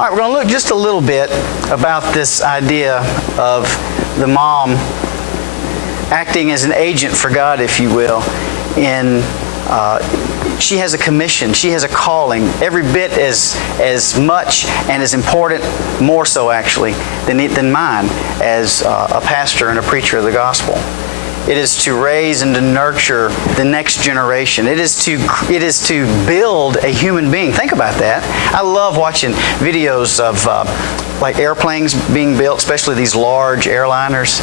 All right, we're going to look just a little bit about this idea of the mom acting as an agent for God, if you will. She has a commission. She has a calling, every bit as much and as important, more so actually, than mine as a pastor and a preacher of the gospel. It is to raise and to nurture the next generation. It is to build a human being. Think about that. I love watching videos of like airplanes being built, especially these large airliners.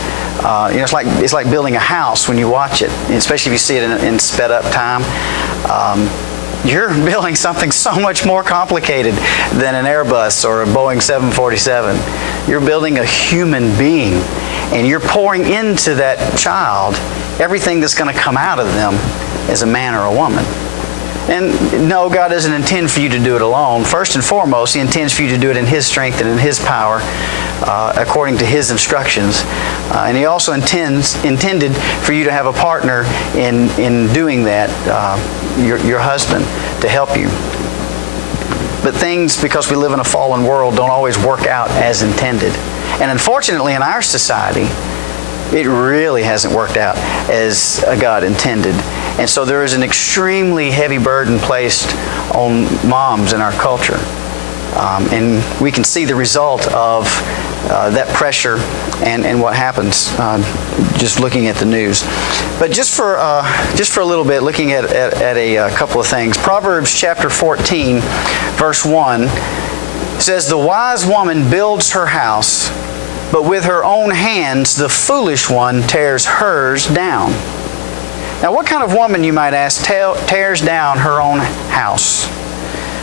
It's like building a house when you watch it, especially if you see it in sped up time. You're building something so much more complicated than an Airbus or a Boeing 747. You're building a human being, and you're pouring into that child everything that's going to come out of them as a man or a woman. And no, God doesn't intend for you to do it alone. First and foremost, He intends for you to do it in His strength and in His power, according to His instructions. And He also intended for you to have a partner in doing that, your husband, to help you. But things, because we live in a fallen world, don't always work out as intended. And unfortunately, in our society, it really hasn't worked out as God intended. And so there is an extremely heavy burden placed on moms in our culture. And we can see the result of that pressure and what happens just looking at the news. But just for a little bit, looking at a couple of things. Proverbs chapter 14, verse 1 says, "The wise woman builds her house, but with her own hands the foolish one tears hers down." Now, what kind of woman, you might ask, tears down her own house?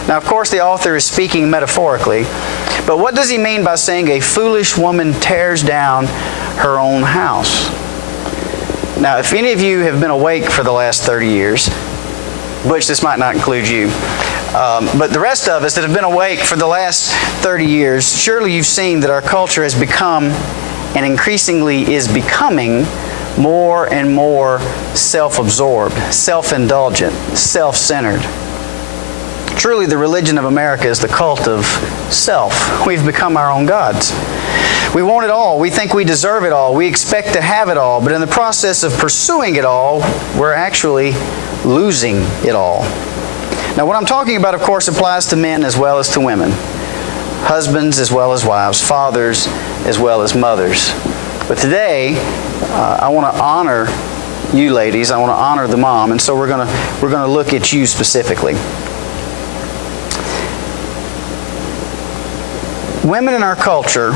Now, of course, the author is speaking metaphorically, but what does he mean by saying a foolish woman tears down her own house? Now, if any of you have been awake for the last 30 years, which this might not include you, but the rest of us that have been awake for the last 30 years, surely you've seen that our culture has become, and increasingly is becoming, more and more self-absorbed, self-indulgent, self-centered. Truly, the religion of America is the cult of self. We've become our own gods. We want it all. We think we deserve it all. We expect to have it all. But in the process of pursuing it all, we're actually losing it all. Now, what I'm talking about, of course, applies to men as well as to women. Husbands as well as wives. Fathers as well as mothers. But today, I want to honor you ladies. I want to honor the mom. And so we're going to look at you specifically. Women in our culture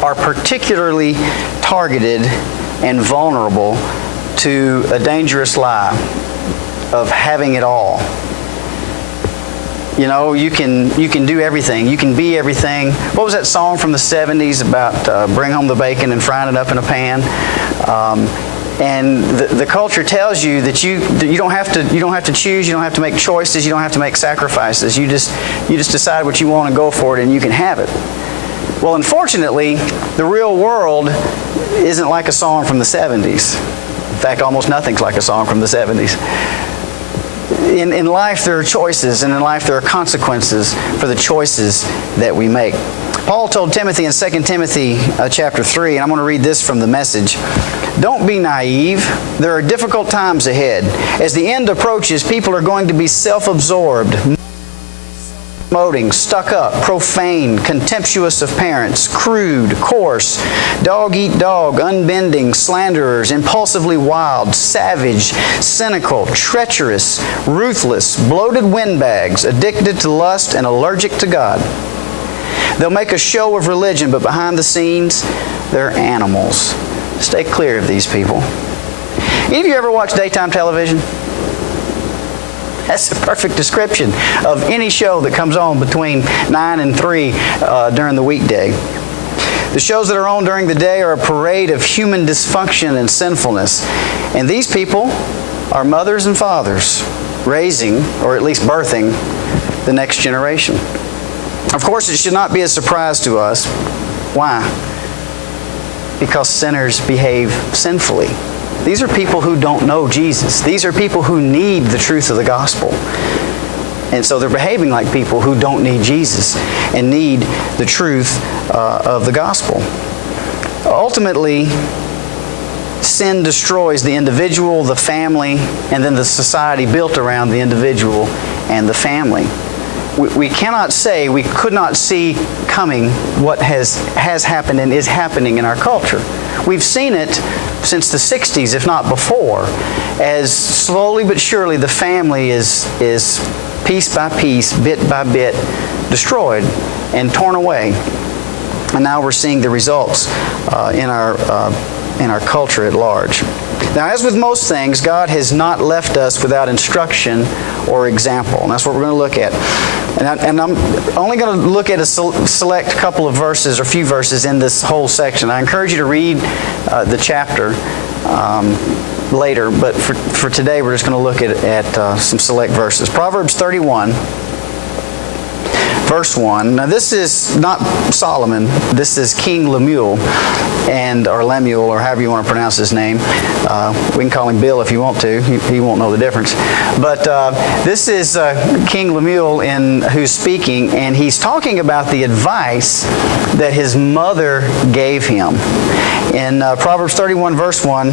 are particularly targeted and vulnerable to a dangerous lie of having it all. You know, you can do everything. You can be everything. What was that song from the 70s about bring home the bacon and frying it up in a pan? And the culture tells you that you don't have to choose. You don't have to make choices. You don't have to make sacrifices. You just decide what you want and go for it, and you can have it. Well, unfortunately, the real world isn't like a song from the 70s. In fact, almost nothing's like a song from the 70s. In life, there are choices, and in life, there are consequences for the choices that we make. Paul told Timothy in 2 Timothy chapter 3, and I'm going to read this from the Message. "Don't be naive. There are difficult times ahead. As the end approaches, people are going to be self-absorbed, promoting, stuck up, profane, contemptuous of parents, crude, coarse, dog-eat-dog, unbending, slanderers, impulsively wild, savage, cynical, treacherous, ruthless, bloated windbags, addicted to lust and allergic to God. They'll make a show of religion, but behind the scenes, they're animals. Stay clear of these people." Any of you ever watch daytime television? That's a perfect description of any show that comes on between 9 and 3 during the weekday. The shows that are on during the day are a parade of human dysfunction and sinfulness. And these people are mothers and fathers raising, or at least birthing, the next generation. Of course, it should not be a surprise to us. Why? Because sinners behave sinfully. These are people who don't know Jesus. These are people who need the truth of the gospel. And so they're behaving like people who don't need Jesus and need the truth of the gospel. Ultimately, sin destroys the individual, the family, and then the society built around the individual and the family. We cannot say, we could not see coming what has happened and is happening in our culture. We've seen it since the 60s, if not before, as slowly but surely the family is piece by piece, bit by bit, destroyed and torn away. And now we're seeing the results in our culture at large. Now, as with most things, God has not left us without instruction or example. And that's what we're going to look at. And I'm only going to look at a select couple of verses or few verses in this whole section. I encourage you to read the chapter later, but for today we're just going to look at some select verses. Proverbs 31. Verse 1. Now this is not Solomon. This is King Lemuel, or however you want to pronounce his name. We can call him Bill if you want to. He won't know the difference. But this is King Lemuel who's speaking, and he's talking about the advice that his mother gave him. In Proverbs 31, verse 1,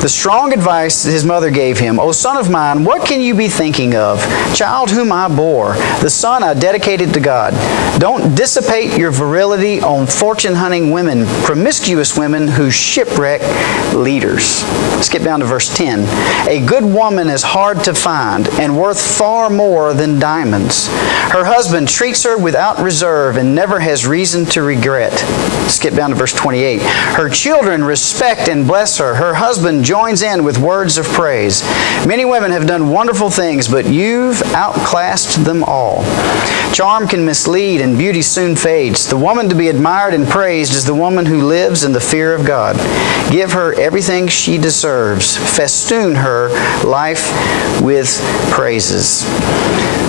the strong advice his mother gave him, O son of mine, what can you be thinking of? Child whom I bore, the son I dedicated to God. Don't dissipate your virility on fortune-hunting women, promiscuous women who shipwreck leaders. Skip down to verse 10. A good woman is hard to find and worth far more than diamonds. Her husband treats her without reserve and never has reason to regret. Skip down to verse 28. Her children respect and bless her. Her husband joins in with words of praise. Many women have done wonderful things, but you've outclassed them all. Charm can mislead and beauty soon fades. The woman to be admired and praised is the woman who lives in the fear of God. Give her everything she deserves. Festoon her life with praises.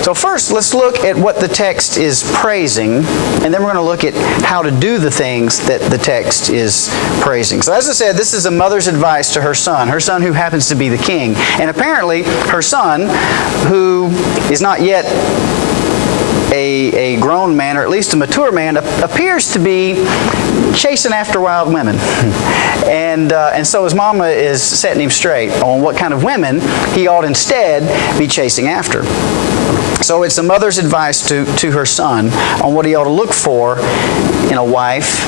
So first, let's look at what the text is praising, and then we're going to look at how to do the things that the text is praising. So as I said, this is a mother's advice to her son who happens to be the king. And apparently, her son, who is not yet a grown man, or at least a mature man, appears to be chasing after wild women. And so his mama is setting him straight on what kind of women he ought instead be chasing after. So it's a mother's advice to her son on what he ought to look for in a wife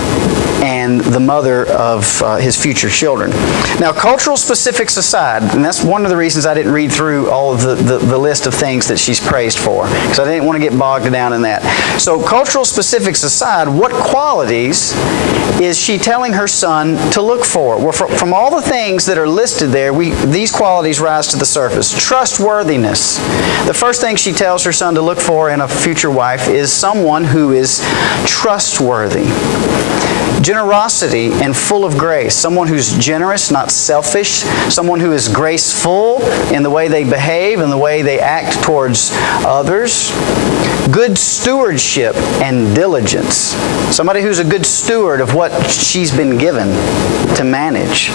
and the mother of his future children. Now, cultural specifics aside, and that's one of the reasons I didn't read through all of the list of things that she's praised for, because I didn't want to get bogged down in that. So cultural specifics aside, what qualities is she telling her son to look for? Well, from all the things that are listed there, these qualities rise to the surface. Trustworthiness. The first thing she tells her son to look for in a future wife is someone who is trustworthy. Generosity and full of grace. Someone who's generous, not selfish. Someone who is graceful in the way they behave and the way they act towards others. Good stewardship and diligence. Somebody who's a good steward of what she's been given to manage.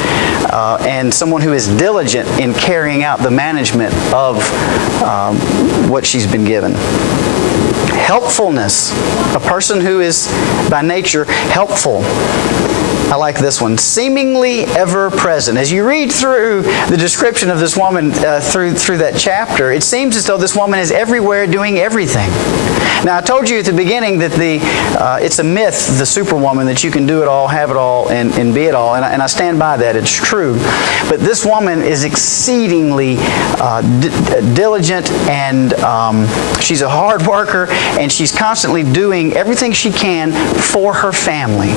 And someone who is diligent in carrying out the management of what she's been given. Helpfulness. A person who is by nature helpful. I like this one. Seemingly ever present. As you read through the description of this woman through that chapter, it seems as though this woman is everywhere doing everything. Now, I told you at the beginning that it's a myth, the superwoman, that you can do it all, have it all, and be it all. And I stand by that. It's true. But this woman is exceedingly diligent, and she's a hard worker, and she's constantly doing everything she can for her family.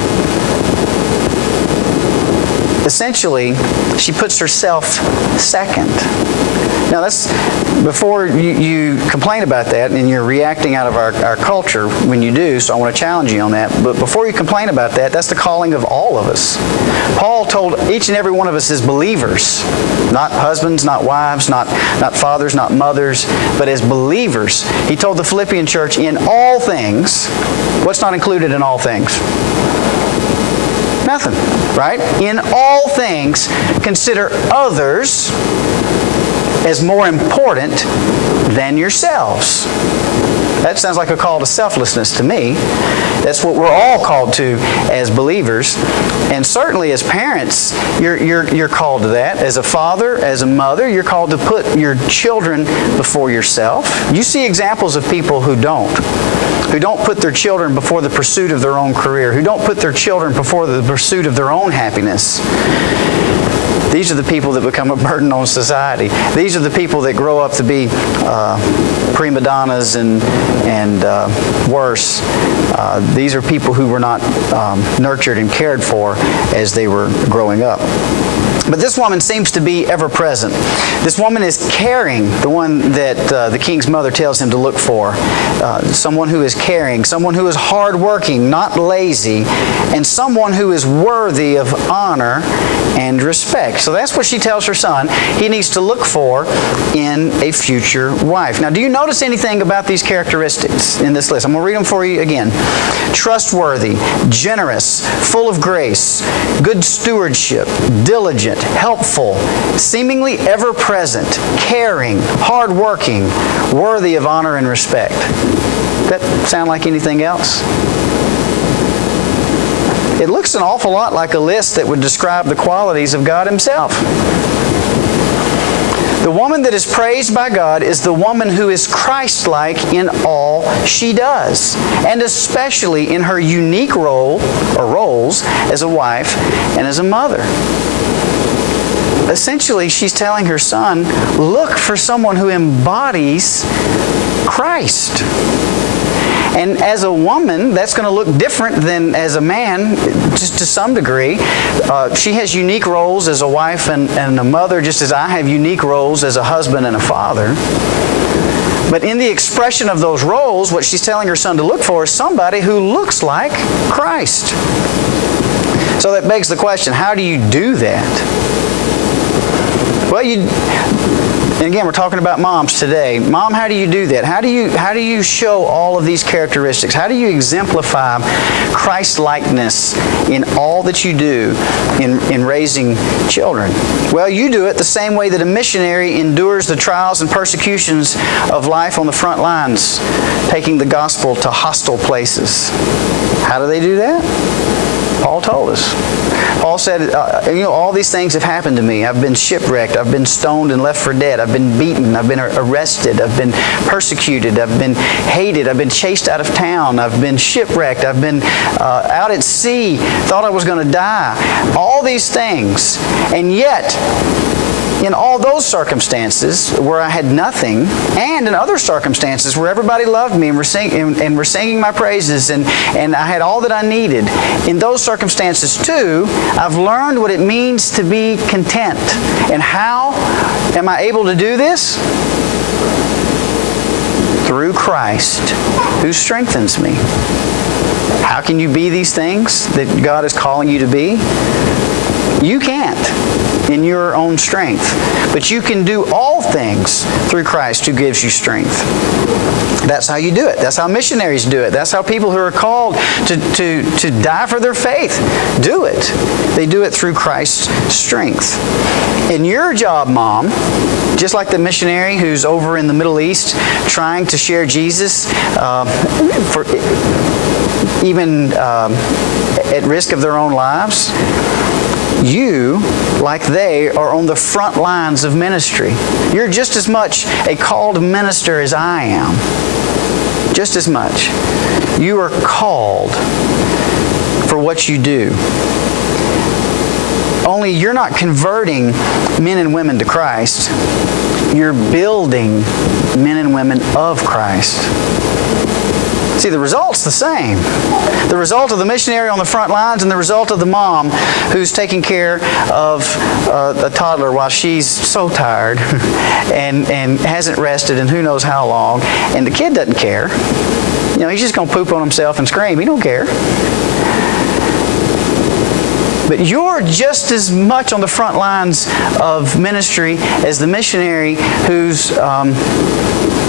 Essentially, she puts herself second. Now, that's before you complain about that, and you're reacting out of our culture when you do, so I want to challenge you on that. But before you complain about that, that's the calling of all of us. Paul told each and every one of us as believers, not husbands, not wives, not fathers, not mothers, but as believers, he told the Philippian church, in all things, what's not included in all things? Nothing, right? In all things, consider others as more important than yourselves. That sounds like a call to selflessness to me. That's what we're all called to as believers. And certainly as parents, you're called to that. As a father, as a mother, you're called to put your children before yourself. You see examples of people who don't put their children before the pursuit of their own career, who don't put their children before the pursuit of their own happiness. These are the people that become a burden on society. These are the people that grow up to be prima donnas and worse. These are people who were not nurtured and cared for as they were growing up. But this woman seems to be ever present. This woman is caring, the one that the king's mother tells him to look for. Someone who is caring, someone who is hardworking, not lazy, and someone who is worthy of honor and respect. So that's what she tells her son he needs to look for in a future wife. Now, do you notice anything about these characteristics in this list? I'm going to read them for you again. Trustworthy, generous, full of grace, good stewardship, diligent, helpful, seemingly ever-present, caring, hardworking, worthy of honor and respect. That sound like anything else? It looks an awful lot like a list that would describe the qualities of God Himself. The woman that is praised by God is the woman who is Christ-like in all she does, and especially in her unique role or roles as a wife and as a mother. Essentially, she's telling her son, look for someone who embodies Christ. And as a woman, that's going to look different than as a man, just to some degree. She has unique roles as a wife and a mother, just as I have unique roles as a husband and a father. But in the expression of those roles, what she's telling her son to look for is somebody who looks like Christ. So that begs the question, how do you do that? Well, and again, we're talking about moms today. Mom, how do you do that? How do you show all of these characteristics? How do you exemplify Christ-likeness in all that you do in raising children? Well, you do it the same way that a missionary endures the trials and persecutions of life on the front lines, taking the gospel to hostile places. How do they do that? Paul told us. Paul said, all these things have happened to me. I've been shipwrecked. I've been stoned and left for dead. I've been beaten. I've been arrested. I've been persecuted. I've been hated. I've been chased out of town. I've been shipwrecked. I've been out at sea. Thought I was going to die. All these things. And yet, in all those circumstances where I had nothing, and in other circumstances where everybody loved me and were singing my praises, and I had all that I needed, in those circumstances too, I've learned what it means to be content. And how am I able to do this? Through Christ, who strengthens me. How can you be these things that God is calling you to be? You can't in your own strength, but you can do all things through Christ who gives you strength. That's how you do it. That's how missionaries do it. That's how people who are called to die for their faith do it. They do it through Christ's strength. And your job, Mom, just like the missionary who's over in the Middle East trying to share Jesus, even at risk of their own lives, you, like they, are on the front lines of ministry. You're just as much a called minister as I am. Just as much. You are called for what you do. Only you're not converting men and women to Christ. You're building men and women of Christ. See, the result's the same. The result of the missionary on the front lines and the result of the mom who's taking care of a toddler while she's so tired and hasn't rested in who knows how long, and the kid doesn't care. He's just going to poop on himself and scream. He don't care. But you're just as much on the front lines of ministry as the missionary who's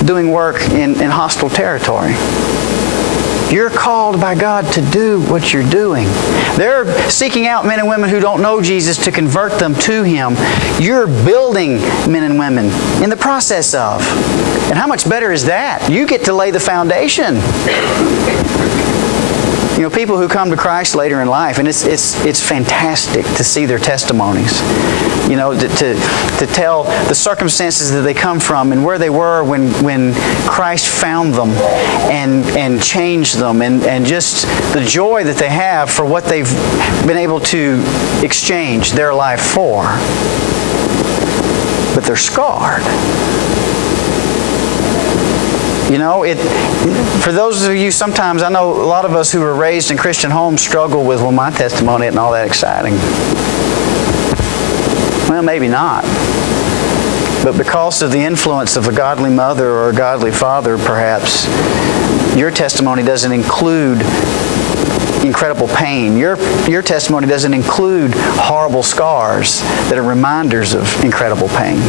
doing work in hostile territory. You're called by God to do what you're doing. They're seeking out men and women who don't know Jesus to convert them to Him. You're building men and women in the process of. And how much better is that? You get to lay the foundation. You know, people who come to Christ later in life, and it's fantastic to see their testimonies. You know, to tell the circumstances that they come from and where they were when Christ found them and changed them, and just the joy that they have for what they've been able to exchange their life for. But they're scarred. You know, for those of you, sometimes I know a lot of us who were raised in Christian homes struggle with, well, my testimony isn't all that exciting. Well, maybe not. But because of the influence of a godly mother or a godly father, perhaps, your testimony doesn't include incredible pain. Your testimony doesn't include horrible scars that are reminders of incredible pain.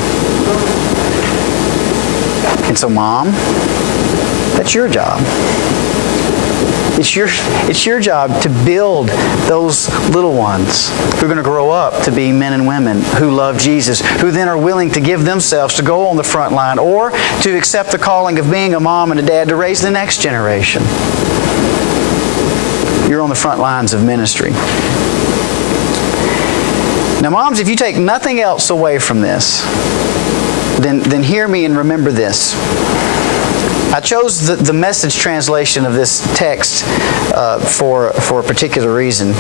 And so, Mom, that's your job. It's your job to build those little ones who are going to grow up to be men and women who love Jesus, who then are willing to give themselves to go on the front line or to accept the calling of being a mom and a dad to raise the next generation. You're on the front lines of ministry. Now, moms, if you take nothing else away from this, then hear me and remember this. I chose the Message translation of this text for a particular reason,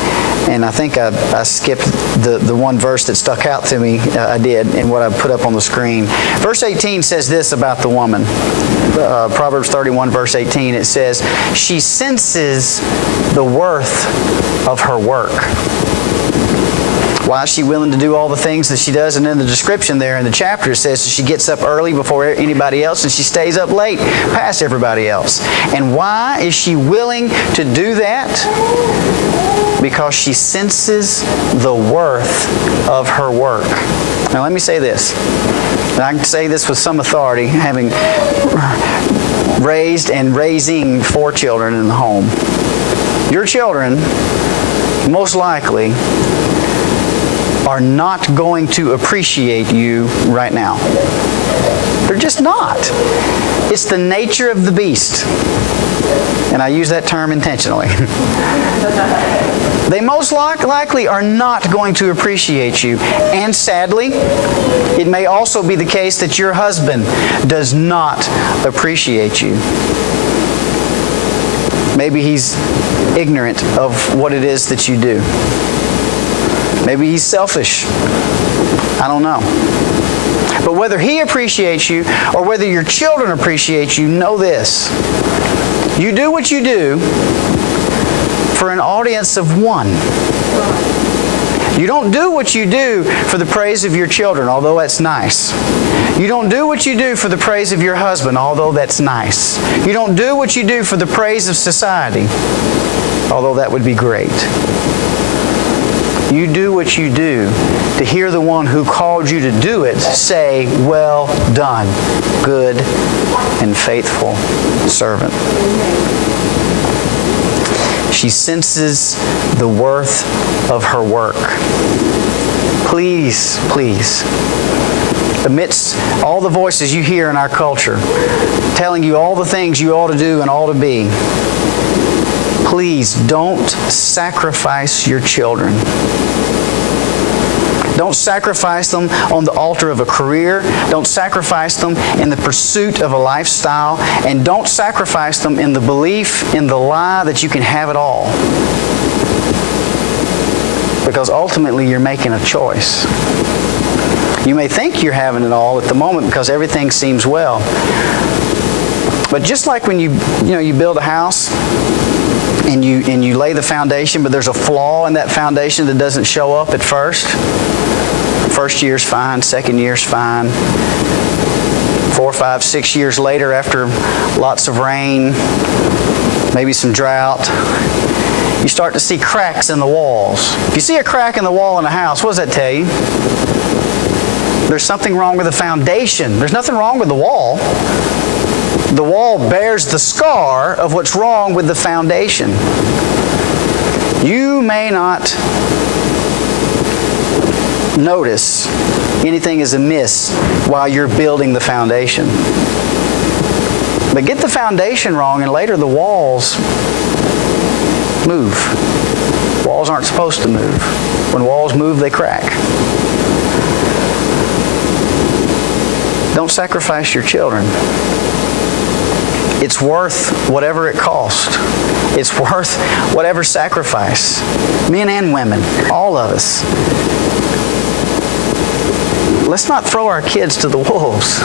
and I think I skipped the one verse that stuck out to me. I did, and what I put up on the screen. Verse 18 says this about the woman. Proverbs 31, verse 18, it says, "She senses the worth of her work." Why is she willing to do all the things that she does? And in the description there in the chapter, it says she gets up early before anybody else and she stays up late past everybody else. And why is she willing to do that? Because she senses the worth of her work. Now let me say this, and I can say this with some authority, having raised and raising 4 children in the home. Your children, most likely, are not going to appreciate you right now. They're just not. It's the nature of the beast. And I use that term intentionally. They most likely are not going to appreciate you. And sadly, it may also be the case that your husband does not appreciate you. Maybe he's ignorant of what it is that you do. Maybe he's selfish. I don't know. But whether he appreciates you or whether your children appreciate you, know this. You do what you do for an audience of one. You don't do what you do for the praise of your children, although that's nice. You don't do what you do for the praise of your husband, although that's nice. You don't do what you do for the praise of society, although that would be great. You do what you do to hear the one who called you to do it say, "Well done, good and faithful servant." She senses the worth of her work. Please, please, amidst all the voices you hear in our culture telling you all the things you ought to do and ought to be, please don't sacrifice your children. Don't sacrifice them on the altar of a career. Don't sacrifice them in the pursuit of a lifestyle. And don't sacrifice them in the belief in the lie that you can have it all. Because ultimately you're making a choice. You may think you're having it all at the moment because everything seems well. But just like when you build a house, and you lay the foundation, but there's a flaw in that foundation that doesn't show up at first. First year's fine, second year's fine. 4, 5, 6 years later, after lots of rain, maybe some drought, you start to see cracks in the walls. If you see a crack in the wall in a house, what does that tell you? There's something wrong with the foundation. There's nothing wrong with the wall. The wall bears the scar of what's wrong with the foundation. You may not notice anything is amiss while you're building the foundation. But get the foundation wrong, and later the walls move. Walls aren't supposed to move. When walls move, they crack. Don't sacrifice your children. It's worth whatever it costs. It's worth whatever sacrifice. Men and women, all of us. Let's not throw our kids to the wolves.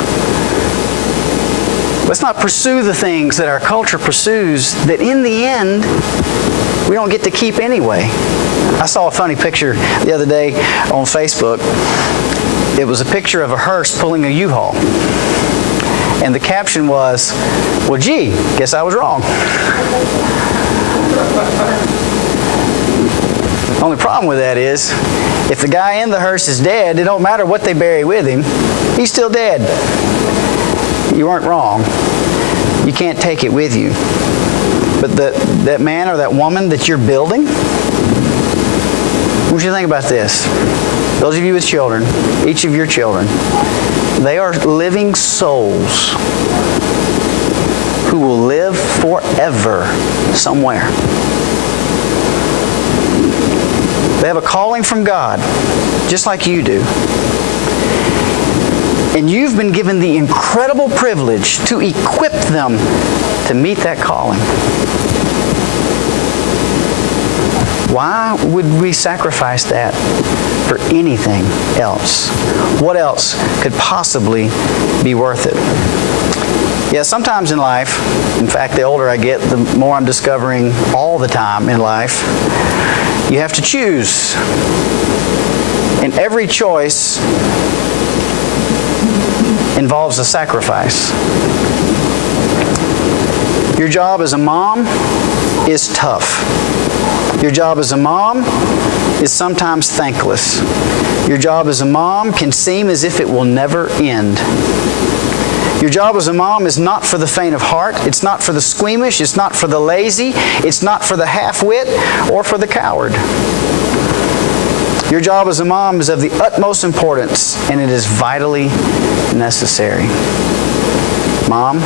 Let's not pursue the things that our culture pursues that in the end we don't get to keep anyway. I saw a funny picture the other day on Facebook. It was a picture of a hearse pulling a U-Haul. And the caption was, "Well, gee, guess I was wrong." The only problem with that is, if the guy in the hearse is dead, it don't matter what they bury with him, he's still dead. You weren't wrong. You can't take it with you. But that man or that woman that you're building, what do you think about this? Those of you with children, each of your children, they are living souls who will live forever somewhere. They have a calling from God, just like you do. And you've been given the incredible privilege to equip them to meet that calling. Why would we sacrifice that for anything else? What else could possibly be worth it? Yeah, sometimes in life, in fact, the older I get, the more I'm discovering all the time in life, you have to choose. And every choice involves a sacrifice. Your job as a mom is tough. Your job as a mom is sometimes thankless. Your job as a mom can seem as if it will never end. Your job as a mom is not for the faint of heart. It's not for the squeamish. It's not for the lazy. It's not for the half-wit or for the coward. Your job as a mom is of the utmost importance, and it is vitally necessary. Mom,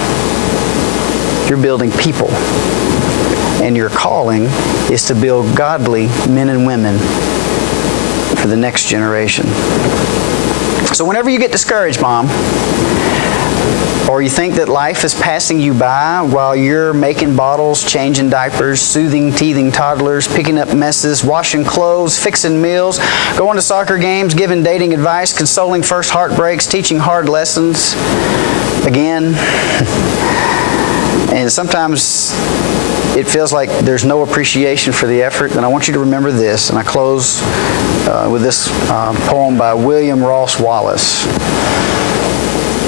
you're building people, and your calling is to build godly men and women for the next generation. So whenever you get discouraged, Mom, or you think that life is passing you by while you're making bottles, changing diapers, soothing, teething toddlers, picking up messes, washing clothes, fixing meals, going to soccer games, giving dating advice, consoling first heartbreaks, teaching hard lessons, again, and sometimes it feels like there's no appreciation for the effort, then I want you to remember this, and I close with this poem by William Ross Wallace.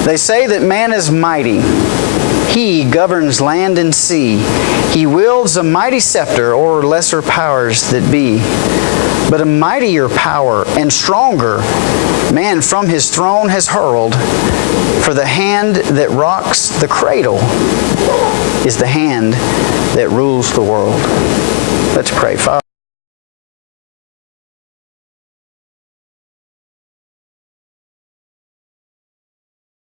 They say that man is mighty. He governs land and sea. He wields a mighty scepter o'er lesser powers that be. But a mightier power and stronger man from his throne has hurled, for the hand that rocks the cradle is the hand that rules the world. Let's pray. Father,